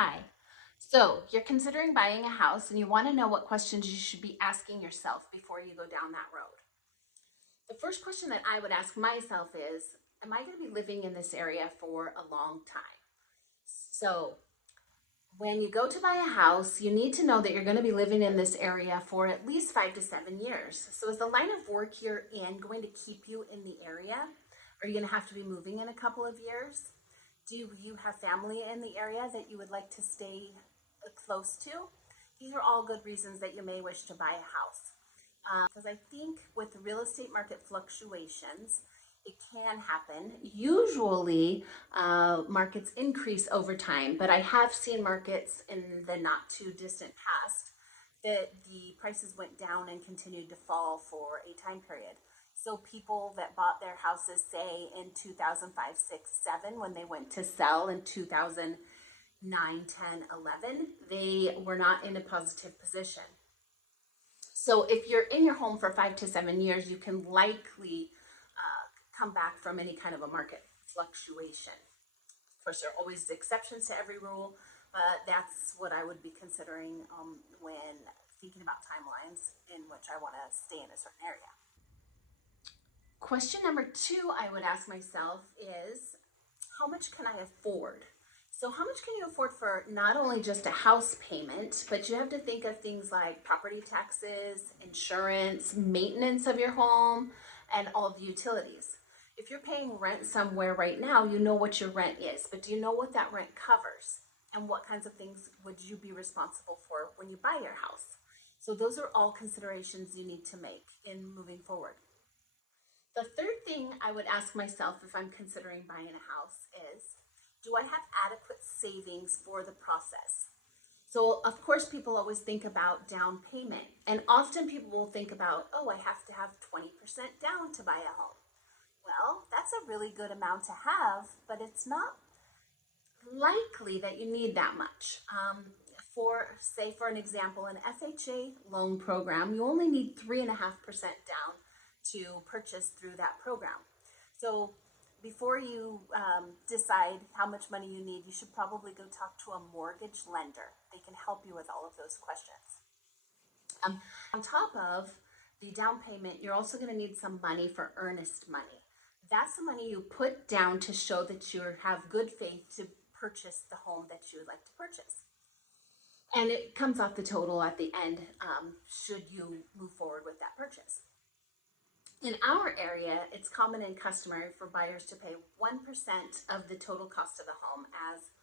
Hi. So you're considering buying a house and you want to know what questions you should be asking yourself before you go down that road. The first question that I would ask myself is, am I going to be living in this area for a long time? So when you go to buy a house, you need to know that you're going to be living in this area for at least 5 to 7 years. So is the line of work you're in going to keep you in the area? Are you going to have to be moving in a couple of years? Do you have family in the area that you would like to stay close to? These are all good reasons that you may wish to buy a house. Because I think with the real estate market fluctuations, it can happen. Usually, markets increase over time, but I have seen markets in the not too distant past that the prices went down and continued to fall for a time period. So people that bought their houses, say in 2005, 6, 7, when they went to sell in 2009, 10, 11, they were not in a positive position. So if you're in your home for 5 to 7 years, you can likely come back from any kind of a market fluctuation. Of course, there are always exceptions to every rule, but that's what I would be considering when thinking about timelines in which I want to stay in a certain area. Question number two I would ask myself is, how much can I afford? So how much can you afford for not only just a house payment, but you have to think of things like property taxes, insurance, maintenance of your home, and all the utilities. If you're paying rent somewhere right now, you know what your rent is, but do you know what that rent covers? And what kinds of things would you be responsible for when you buy your house? So those are all considerations you need to make in moving forward. The third thing I would ask myself if I'm considering buying a house is, do I have adequate savings for the process? So, of course, people always think about down payment, and often people will think about, oh, I have to have 20% down to buy a home. Well, that's a really good amount to have, but it's not likely that you need that much. For an example, an FHA loan program, you only need 3.5% down to purchase through that program. So before you decide how much money you need, you should probably go talk to a mortgage lender. They can help you with all of those questions. On top of the down payment, you're also going to need some money for earnest money. That's the money you put down to show that you have good faith to purchase the home that you would like to purchase. And it comes off the total at the end, should you move forward with that purchase. In our area, it's common and customary for buyers to pay 1% of the total cost of the home as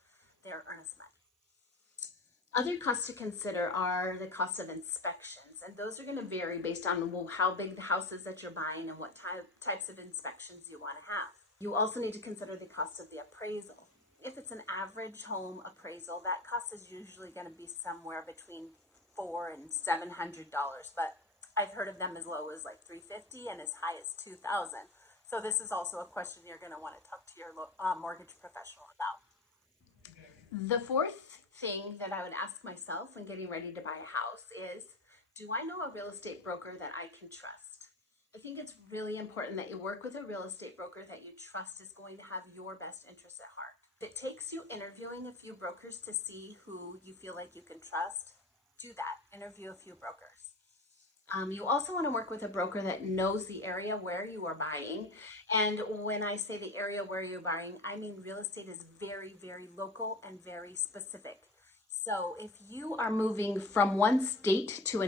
their earnest money. Other costs to consider are the cost of inspections, and those are going to vary based on how big the house is that you're buying and what types of inspections you want to have. You also need to consider the cost of the appraisal. If it's an average home appraisal, that cost is usually going to be somewhere between $400 and $700, but I've heard of them as low as like $350 and as high as $2,000. So this is also a question you're going to want to talk to your mortgage professional about. The fourth thing that I would ask myself when getting ready to buy a house is, do I know a real estate broker that I can trust? I think it's really important that you work with a real estate broker that you trust is going to have your best interests at heart. If it takes you interviewing a few brokers to see who you feel like you can trust, do that. Interview a few brokers. You also want to work with a broker that knows the area where you are buying. And when I say the area where you're buying, I mean real estate is very, very local and very specific. So if you are moving from one state to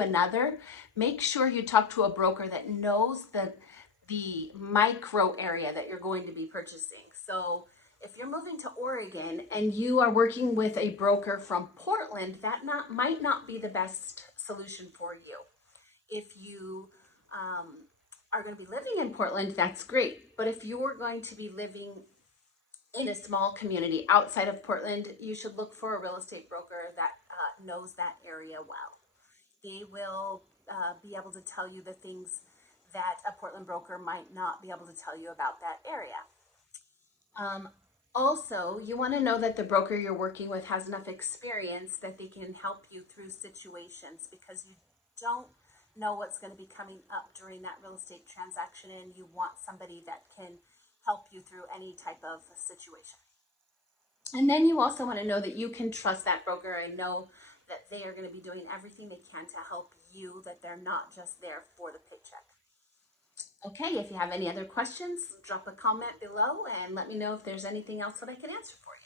another, make sure you talk to a broker that knows the micro area that you're going to be purchasing. So if you're moving to Oregon and you are working with a broker from Portland, that might not be the best solution for you. If you are going to be living in Portland, that's great. But if you're going to be living in a small community outside of Portland, you should look for a real estate broker that knows that area well. They will be able to tell you the things that a Portland broker might not be able to tell you about that area. Also, you want to know that the broker you're working with has enough experience that they can help you through situations, because you don't know what's going to be coming up during that real estate transaction, and you want somebody that can help you through any type of situation. And then you also want to know that you can trust that broker and know that they are going to be doing everything they can to help you, that they're not just there for the paycheck. Okay, if you have any other questions, drop a comment below and let me know if there's anything else that I can answer for you.